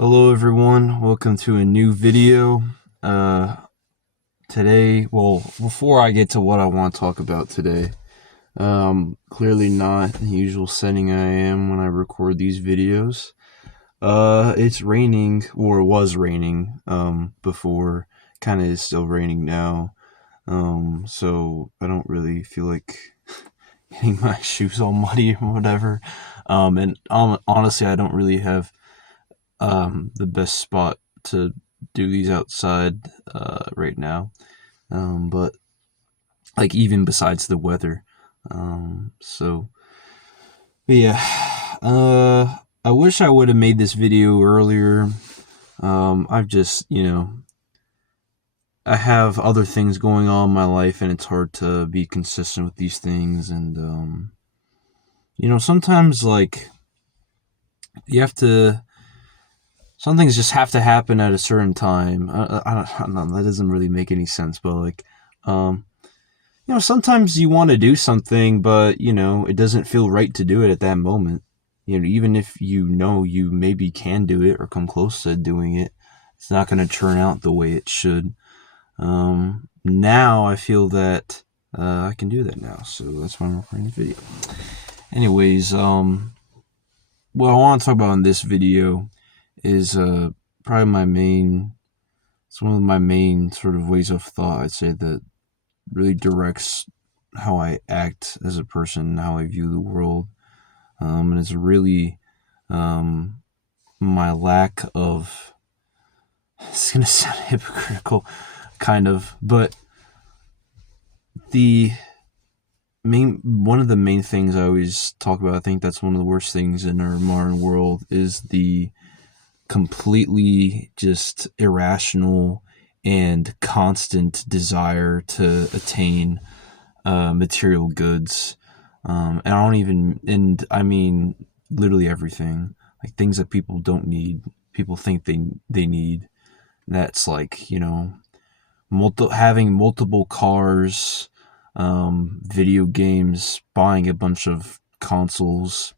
Hello everyone, welcome to a new video. Today, before I get to what I want to talk about today, clearly not the usual setting I am when I record these videos. It's raining, or it was raining, before, kinda is still raining now. So I don't really feel like getting my shoes all muddy or whatever. Honestly, I don't really have the best spot to do these outside right now. But like even besides the weather. So yeah, I wish I would have made this video earlier. I've just I have other things going on in my life, and it's hard to be consistent with these things. And sometimes like you have to some things just have to happen at a certain time. I don't know. That doesn't really make any sense, but like, um, sometimes you want to do something, but it doesn't feel right to do it at that moment. Even if you maybe can do it or come close to doing it, it's not going to turn out the way it should. Now I feel that I can do that now, so that's why I'm recording the video. Anyways, what I want to talk about in this video is probably it's one of my main sort of ways of thought, I'd say, that really directs how I act as a person, how I view the world. And it's really my lack of, it's going to sound hypocritical, kind of, but one of the main things I always talk about, I think that's one of the worst things in our modern world, is the completely just irrational and constant desire to attain material goods. And I mean literally everything, like things that people don't need, people think they need. That's like, having multiple cars, video games, buying a bunch of consoles,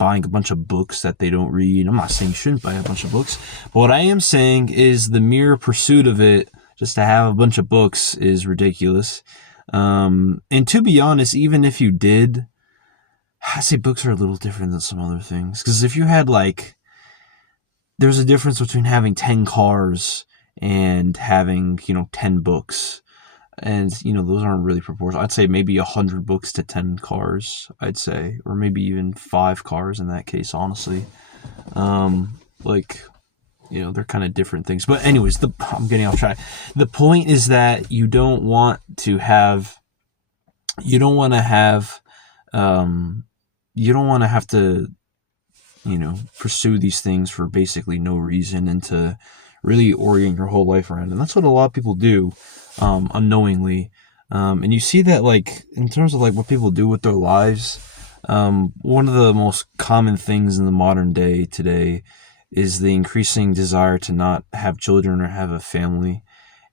buying a bunch of books that they don't read. I'm not saying you shouldn't buy a bunch of books, but what I am saying is the mere pursuit of it, just to have a bunch of books, is ridiculous. And to be honest, even if you did, I say books are a little different than some other things. Because if you had there's a difference between having 10 cars and having, 10 books. And, those aren't really proportional. I'd say maybe 100 books to 10 cars, I'd say. Or maybe even 5 cars in that case, honestly. Like, they're kind of different things. But anyways, I'm getting off track. The point is that you don't want to have to pursue these things for basically no reason, and to really orient your whole life around it. And that's what a lot of people do, unknowingly. And you see that, like, in terms of like what people do with their lives, one of the most common things in the modern day today is the increasing desire to not have children or have a family.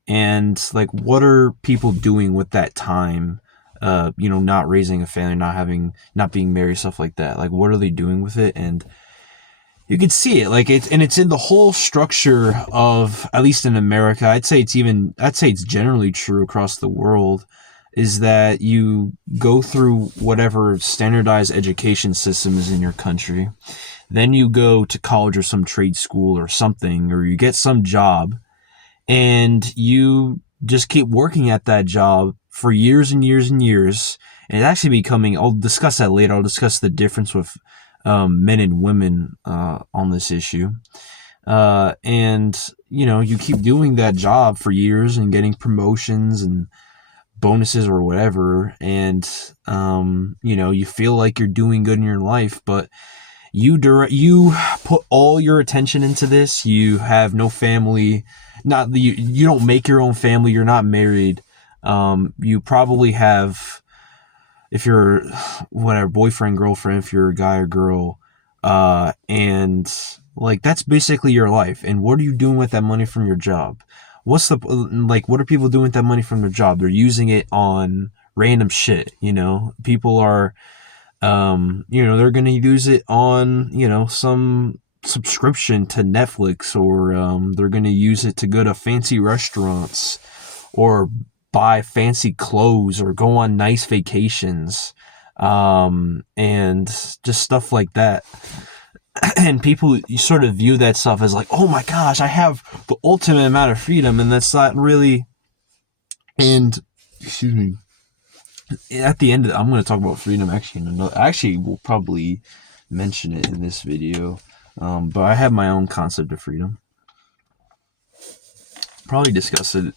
And like, what are people doing with that time? Not raising a family, not being married, stuff like that. Like, what are they doing with it? And you can see it, like it's in the whole structure of, at least in America, I'd say it's generally true across the world, is that you go through whatever standardized education system is in your country. Then you go to college or some trade school or something, or you get some job, and you just keep working at that job for years and years and years. And it's actually becoming, I'll discuss that later. I'll discuss the difference with men and women on this issue. And, you keep doing that job for years and getting promotions and bonuses or whatever. And, you feel like you're doing good in your life, but you put all your attention into this. You have no family. You don't make your own family. You're not married. You probably have, if you're whatever, boyfriend, girlfriend, if you're a guy or girl, and like that's basically your life. And what are you doing with that money from your job? What are people doing with that money from their job? They're using it on random shit. People are, they're gonna use it on, some subscription to Netflix, or they're going to use it to go to fancy restaurants, or buy fancy clothes, or go on nice vacations, and just stuff like that. And people, you sort of view that stuff as like, oh my gosh, I have the ultimate amount of freedom, and that's not really. And excuse me. At the end, I'm going to talk about freedom. Actually, we'll probably mention it in this video. But I have my own concept of freedom. Probably discuss it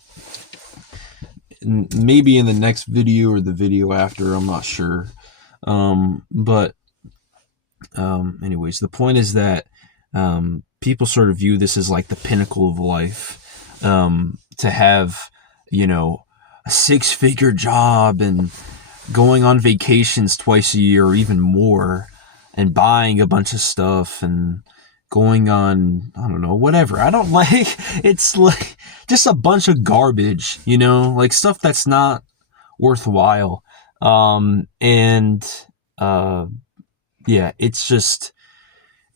maybe in the next video or the video after. I'm not sure. Anyways, the point is that people sort of view this as like the pinnacle of life. To have, a 6-figure job and going on vacations twice a year or even more, and buying a bunch of stuff and going on, I don't know, whatever. I don't like, it's like just a bunch of garbage, like stuff that's not worthwhile. Yeah, it's just,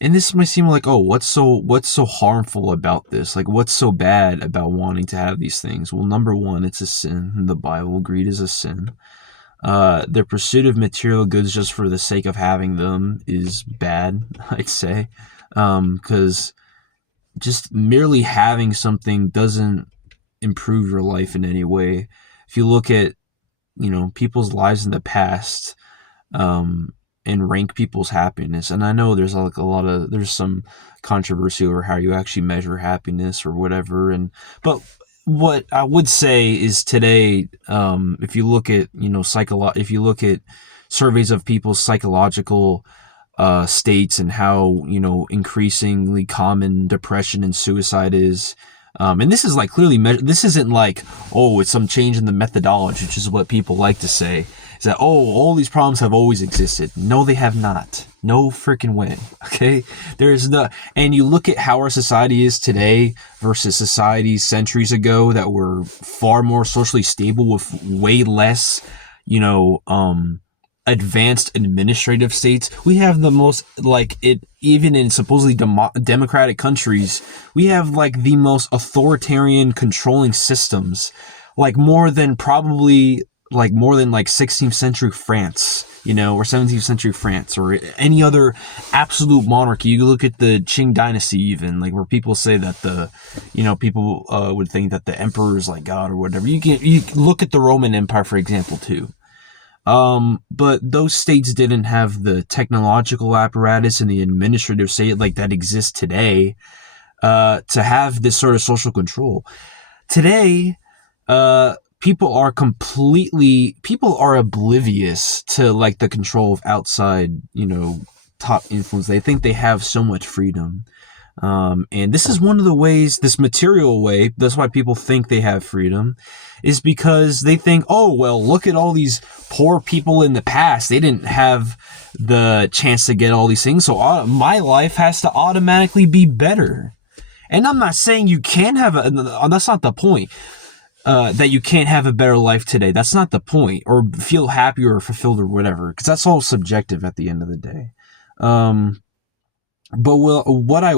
and this might seem like, oh, what's so harmful about this? Like, what's so bad about wanting to have these things? Well, number one, it's a sin. In the Bible, greed is a sin. The pursuit of material goods just for the sake of having them is bad, I'd say. Because just merely having something doesn't improve your life in any way. If you look at, people's lives in the past, and rank people's happiness. And I know there's like there's some controversy over how you actually measure happiness or whatever. But what I would say is today, if you look at, if you look at surveys of people's psychological states and how, increasingly common depression and suicide is, and this is like clearly measured. This isn't like, oh, it's some change in the methodology, which is what people like to say. Is that, oh, all these problems have always existed. No, they have not. No freaking way. Okay? And you look at how our society is today versus societies centuries ago that were far more socially stable with way less, advanced administrative states. We have the most, even in supposedly democratic countries, we have like the most authoritarian controlling systems, more than 16th century France, or 17th century France, or any other absolute monarchy. You look at the Qing dynasty, even, where people say that people would think that the emperor is like God or whatever. You look at the Roman Empire, for example, too. But those states didn't have the technological apparatus and the administrative state that exists today, to have this sort of social control. Today, people are oblivious to the control of outside, top influence. They think they have so much freedom. And this is one of the ways, this material way, that's why people think they have freedom, is because they think, oh, well, look at all these poor people in the past. They didn't have the chance to get all these things, so my life has to automatically be better. And I'm not saying you can't have that's not the point. That you can't have a better life today. That's not the point. Or feel happier or fulfilled or whatever. Because that's all subjective at the end of the day. But what I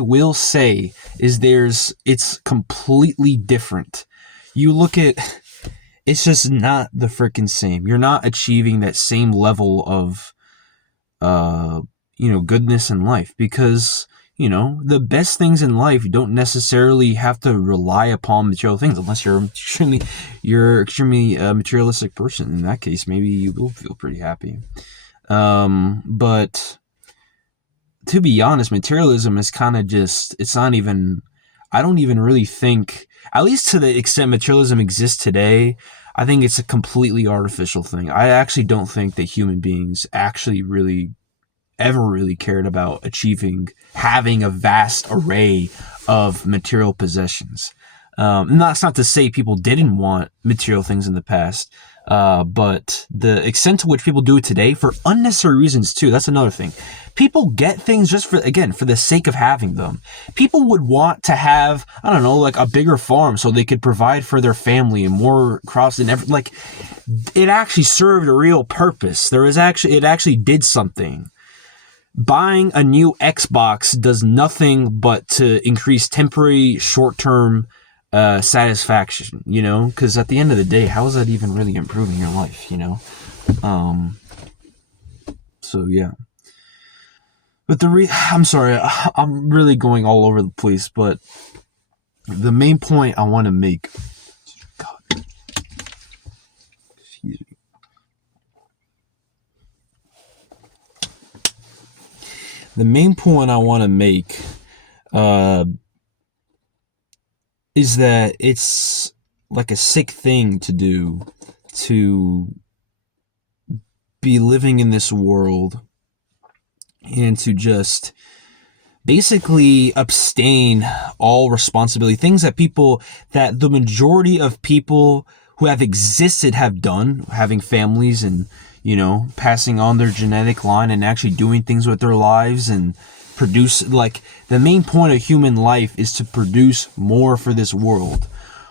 will say is it's completely different. You look at, it's just not the freaking same. You're not achieving that same level of, goodness in life, because the best things in life don't necessarily have to rely upon material things, unless you're extremely materialistic person. In that case, maybe you will feel pretty happy. But to be honest, materialism is kind of just, it's not even, I don't even really think, at least to the extent materialism exists today, I think it's a completely artificial thing. I actually don't think that human beings actually really ever really cared about having a vast array of material possessions. And that's not to say people didn't want material things in the past, but the extent to which people do it today for unnecessary reasons too, that's another thing. People get things just for the sake of having them. People would want to have, I don't know, a bigger farm so they could provide for their family and more crops than ever. It actually served a real purpose. It actually did something. buying a new Xbox does nothing but to increase temporary short-term satisfaction, because at the end of the day, how is that even really improving your life, so yeah. But I'm sorry, I'm really going all over the place, but the main point I want to make, God, excuse me. The main point I want to make is that it's like a sick thing to do, to be living in this world and to just basically abstain all responsibility, things that the majority of people who have existed have done, having families and, passing on their genetic line and actually doing things with their lives and produce. Like, the main point of human life is to produce more for this world.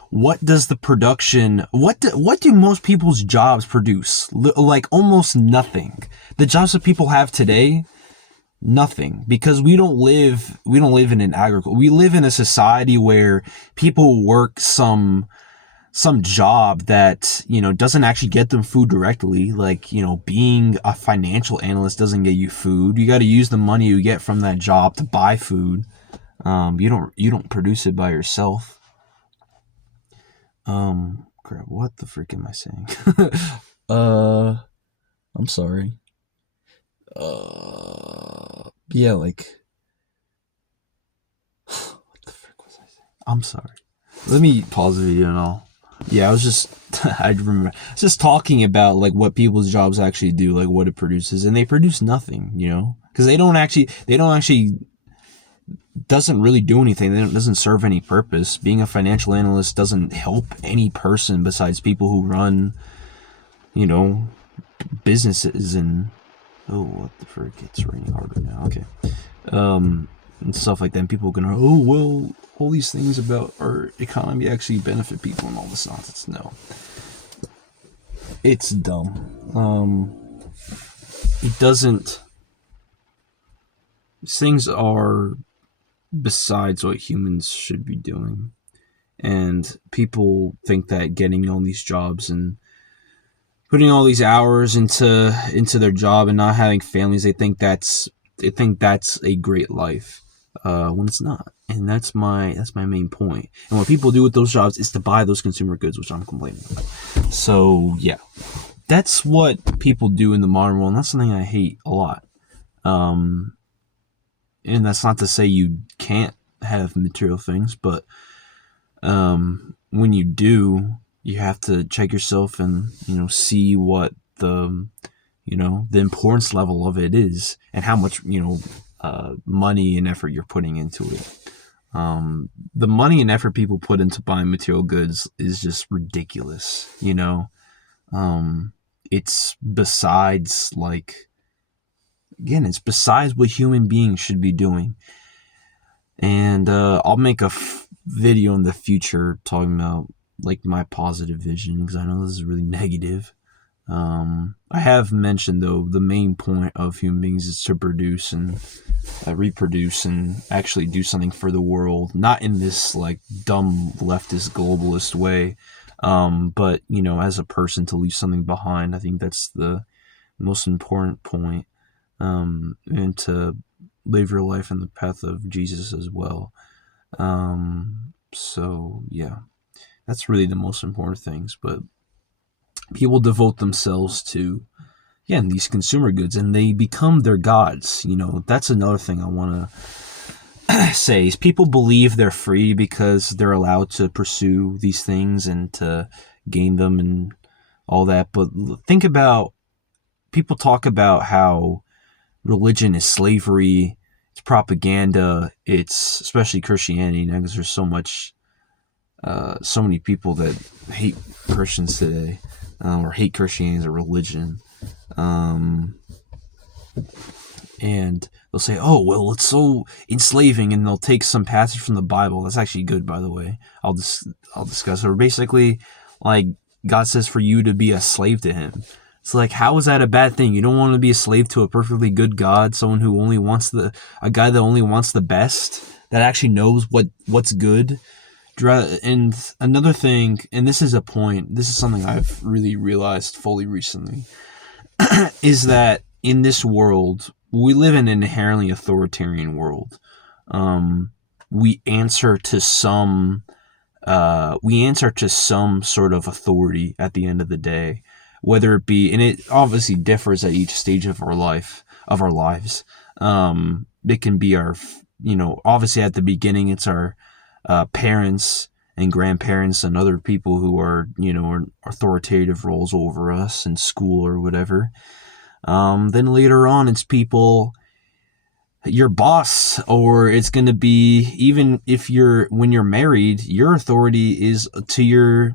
What does the production, what do most people's jobs produce? Like, almost nothing. The jobs that people have today, nothing, because we don't live in an agriculture. We live in a society where people work some job that, doesn't actually get them food directly. Like, being a financial analyst doesn't get you food. You got to use the money you get from that job to buy food. You don't produce it by yourself. Crap, what the frick am I saying? I'm sorry. Yeah, like, what the frick was I saying? I'm sorry. Let me pause the video and I was just, I remember, I was just talking about, like, what people's jobs actually do, like, what it produces, and they produce nothing, because they don't actually, doesn't really do anything. It doesn't serve any purpose. Being a financial analyst doesn't help any person besides people who run, businesses and, oh, what the frick, it's raining harder now, okay, and stuff like that. And people are gonna, oh, well, all these things about our economy actually benefit people and all this nonsense. No, it's dumb. It doesn't. These things are besides what humans should be doing, and people think that getting all these jobs and putting all these hours into their job and not having families, they think that's a great life, when it's not. And that's my main point. And what people do with those jobs is to buy those consumer goods, which I'm complaining about. So yeah, that's what people do in the modern world, and that's something I hate a lot. And that's not to say you can't have material things, but when you do, you have to check yourself and, see what the importance level of it is and how much, money and effort you're putting into it. The money and effort people put into buying material goods is just ridiculous, it's besides, like, again, it's besides what human beings should be doing. And I'll make a video in the future talking about, like, my positive vision, because I know this is really negative. I have mentioned, though, the main point of human beings is to produce and reproduce and actually do something for the world, not in this, like, dumb leftist globalist way, but, as a person, to leave something behind. I think that's the most important point, and to live your life in the path of Jesus as well. So yeah, that's really the most important things. But people devote themselves to, again, these consumer goods, and they become their gods. That's another thing I want to say, is people believe they're free because they're allowed to pursue these things and to gain them and all that. But think about, people talk about how religion is slavery, it's propaganda, it's, especially Christianity, because there's so many people that hate Christians today, or hate Christianity as a religion, and they'll say, oh, well, it's so enslaving, and they'll take some passage from the Bible. That's actually good, by the way. I'll discuss it. Or basically, like, God says for you to be a slave to him. It's like, how is that a bad thing? You don't want to be a slave to a perfectly good God, someone who only wants a guy that only wants the best, that actually knows what's good. And another thing, and this is a point, this is something I've really realized fully recently, is that in this world, we live in an inherently authoritarian world. We answer to some sort of authority at the end of the day, whether it be, and it obviously differs at each stage of our lives. It can be our, obviously at the beginning, it's our parents and grandparents and other people who are, are authoritative roles over us in school or whatever. Then later on, it's people, your boss, or it's going to be, even if when you're married, your authority is to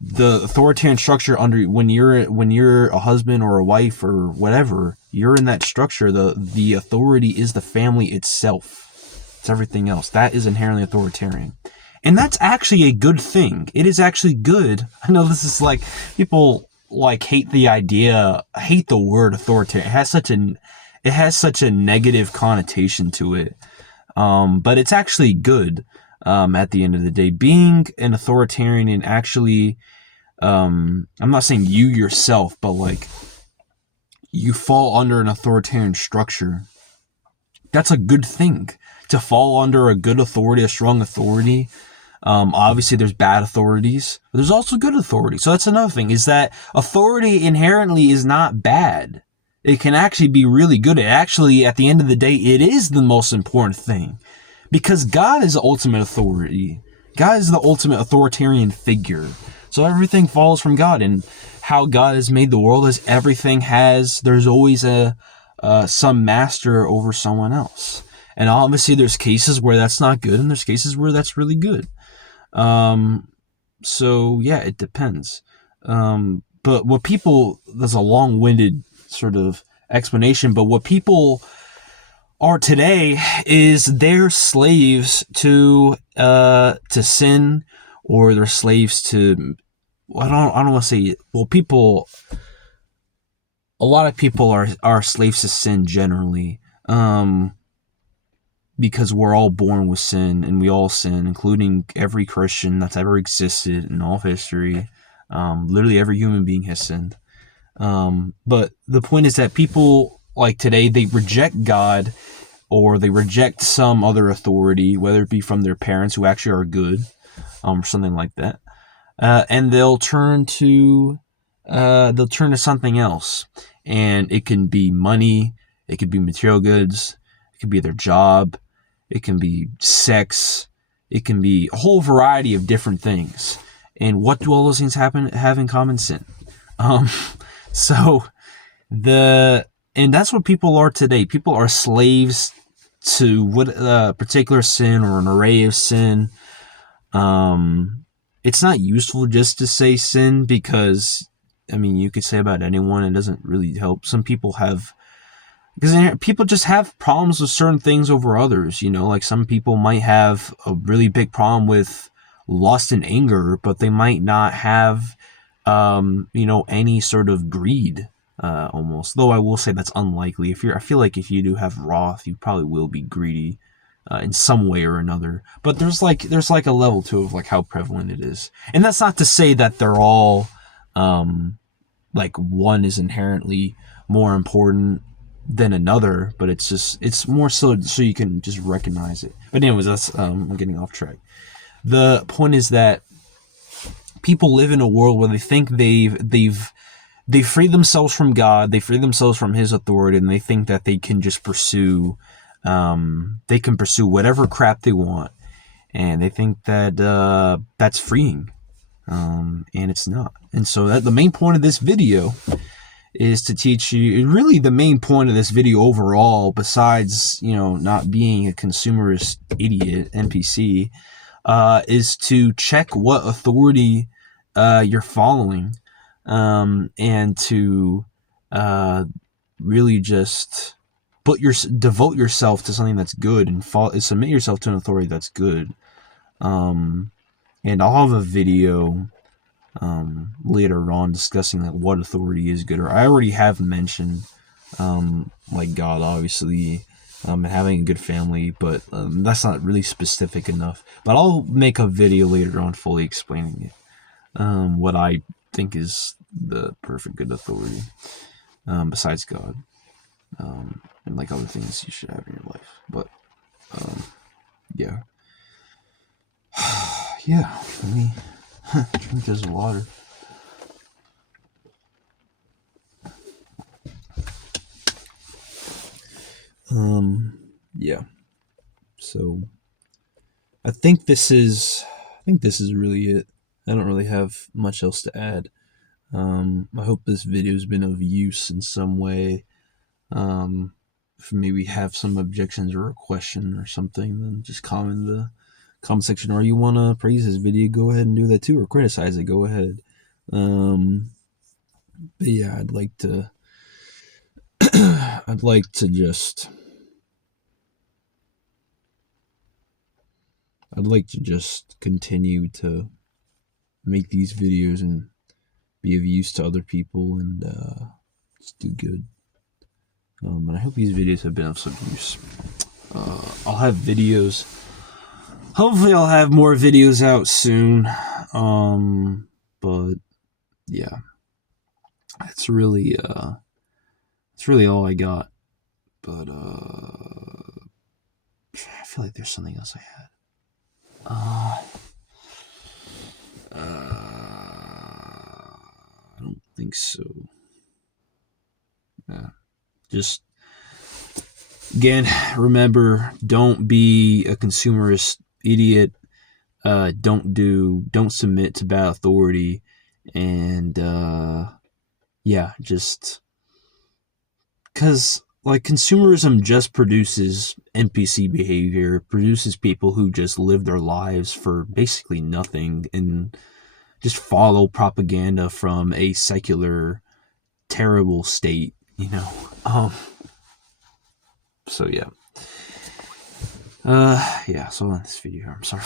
the authoritarian structure under, when you're a husband or a wife or whatever, you're in that structure. The authority is the family itself. It's everything else that is inherently authoritarian. And that's actually a good thing. It is actually good. I know this is like, people like hate the word authoritarian. It has such a negative connotation to it. But it's actually good. At the end of the day, being an authoritarian, and actually, I'm not saying you yourself, but like, you fall under an authoritarian structure. That's a good thing. To fall under a good authority, a strong authority. Obviously there's bad authorities, but there's also good authority. So that's another thing, is that authority inherently is not bad. It can actually be really good. It actually, at the end of the day, it is the most important thing, because God is the ultimate authority. God is the ultimate authoritarian figure. So everything falls from God, and how God has made the world is there's always some master over someone else. And obviously there's cases where that's not good, and there's cases where that's really good. So yeah, it depends. But what people, that's a long-winded sort of explanation, but what people are today is they're slaves to sin, or they're slaves to, I don't want to say, well, a lot of people are slaves to sin generally. Because we're all born with sin, and we all sin, including every Christian that's ever existed in all of history. Literally every human being has sinned. But the point is that people like today, they reject God, or they reject some other authority, whether it be from their parents who actually are good, or something like that. And they'll turn to something else. And it can be money, it could be material goods, it could be their job, it can be sex, it can be a whole variety of different things. And what do all those things have in common? Sin. And that's what people are today. People are slaves to what particular sin, or an array of sin. It's not useful just to say sin, because, I mean, you could say about anyone, it doesn't really help. Some people because people just have problems with certain things over others, like some people might have a really big problem with lust and anger, but they might not have, any sort of greed, almost. Though I will say that's unlikely. I feel like if you do have wrath, you probably will be greedy, in some way or another. But there's like a level to it, of like how prevalent it is. And that's not to say that they're all, like one is inherently more important than another, but it's more so you can just recognize it. But anyways, that's I'm getting off track. The point is that people live in a world where they think they've freed themselves from God, they free themselves from His authority, and they think that they can just pursue whatever crap they want, and they think that that's freeing, and it's not. And so the main point of this video is to teach you, really the main point of this video overall, besides, not being a consumerist idiot NPC, is to check what authority you're following, and to really just devote yourself to something that's good, and submit yourself to an authority that's good. And I'll have a video later on, discussing like what authority is good. Or I already have mentioned like God, obviously, and having a good family, but that's not really specific enough. But I'll make a video later on fully explaining it. What I think is the perfect good authority, besides God, and like other things you should have in your life. But yeah, yeah. Let me drink this water. Yeah. So I think this is really it. I don't really have much else to add. I hope this video has been of use in some way. If maybe have some objections or a question or something, then just comment in the comment section. Or you want to praise this video, go ahead and do that too, or criticize it, go ahead. But yeah, I'd like to just continue to make these videos and be of use to other people, and just do good. And I hope these videos have been of some use. I'll have videos. Hopefully, I'll have more videos out soon. But yeah, it's really all I got. But I feel like there's something else I had. I don't think so. Yeah, just again, remember, don't be a consumerist idiot. Don't submit to bad authority, and yeah, just because like consumerism just produces NPC behavior, produces people who just live their lives for basically nothing and just follow propaganda from a secular, terrible state, you know. So yeah. Yeah, so on this video here, I'm sorry.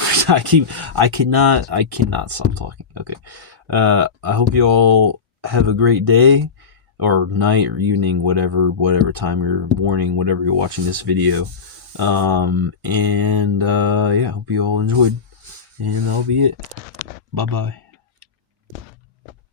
I cannot stop talking. Okay. I hope you all have a great day, or night, or evening, whatever time, or morning, whatever you're watching this video. And yeah, I hope you all enjoyed. And that'll be it. Bye bye.